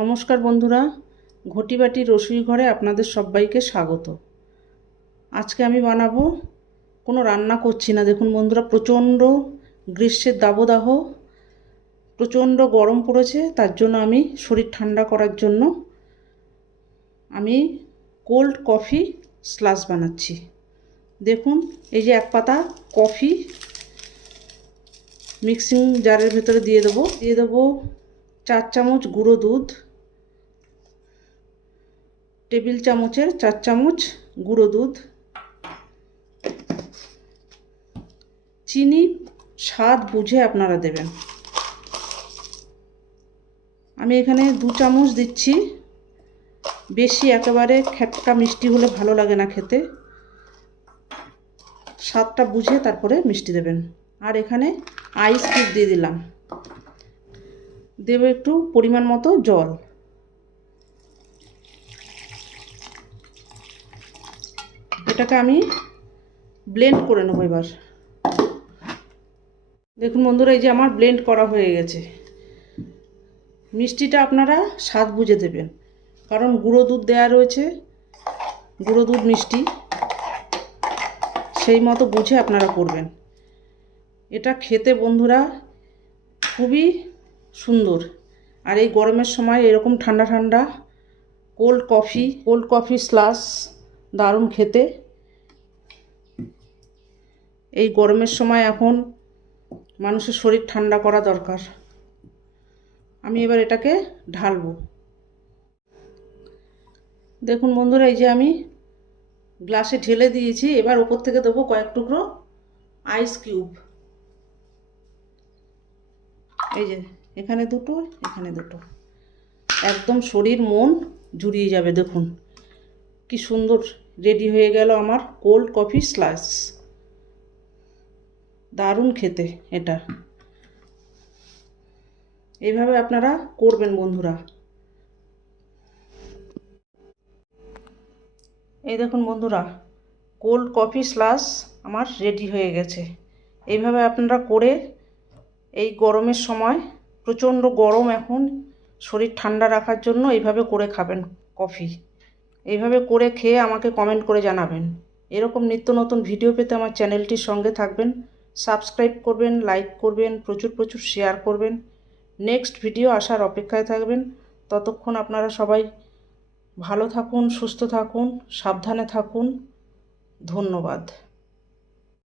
নমস্কার বন্ধুরা, ঘটি বাটির রসুই ঘরে আপনাদের সবাইকে স্বাগত। আজকে আমি বানাবো, কোনো রান্না করছি না। দেখুন বন্ধুরা, প্রচণ্ড গ্রীষ্মের দাবদাহ, প্রচণ্ড গরম পড়েছে। তার জন্য আমি শরীর ঠান্ডা করার জন্য আমি কোল্ড কফি স্লাস বানাচ্ছি। দেখুন, এই যে এক পাতা কফি মিক্সিং জারের ভেতরে দিয়ে দেবো 4 চামচ গুঁড়ো দুধ, টেবিল চামচের 4 চামচ গুঁড়ো দুধ, চিনি স্বাদ বুঝে আপনারা দেবেন। আমি এখানে 2 চামচ দিচ্ছি, বেশি একেবারে খেটকা মিষ্টি হলে ভালো লাগে না খেতে, স্বাদটা বুঝে তারপরে মিষ্টি দেবেন। আর এখানে আইস কিউব দিয়ে দিলাম, দেব একটু পরিমাণ মতো জল। এটাকে আমি ব্লেন্ড করে নেব এবার। দেখুন বন্ধুরা, এই যে আমার ব্লেন্ড করা হয়ে গেছে। মিষ্টিটা আপনারা স্বাদ বুঝে দেবেন, কারণ গুঁড়ো দুধ দেওয়া রয়েছে, গুঁড়ো দুধ মিষ্টি, সেই মতো বুঝে আপনারা করবেন। এটা খেতে বন্ধুরা খুবই সুন্দর। আর এই গরমের সময় এরকম ঠান্ডা ঠান্ডা কোল্ড কফি স্লাস দারুণ খেতে। এই গরমের সময় এখন মানুষের শরীর ঠান্ডা করা দরকার। আমি এবার এটাকে ঢালবো। দেখুন বন্ধুরা, এই যে আমি গ্লাসে ঢেলে দিয়েছি। এবার ওপর থেকে দেবো কয়েক টুকরো আইস কিউব। এই যে এখানে দুটো, এখানে দুটো, একদম শরীর মন জুড়িয়ে যাবে। দেখুন কি সুন্দর রেডি হয়ে গেল আমার কোল্ড কফি স্লাস। দারুণ খেতে এটা। এইভাবে আপনারা করবেন বন্ধুরা। এই দেখুন বন্ধুরা, কোল্ড কফি স্লাস আমার রেডি হয়ে গেছে। এইভাবে আপনারা করে এই গরমের সময়, প্রচণ্ড গরম এখন, শরীর ঠান্ডা রাখার জন্য এইভাবে করে খাবেন কফি। এইভাবে করে খেয়ে আমাকে কমেন্ট করে জানাবেন। এরকম নিত্য নতুন ভিডিও পেতে আমার চ্যানেলটির সঙ্গে থাকবেন, সাবস্ক্রাইব করবেন, লাইক করবেন, প্রচুর শেয়ার করবেন। নেক্সট ভিডিও আসার অপেক্ষায় থাকবেন। ততক্ষণ আপনারা সবাই ভালো থাকুন, সুস্থ থাকুন, সাবধানে থাকুন। ধন্যবাদ।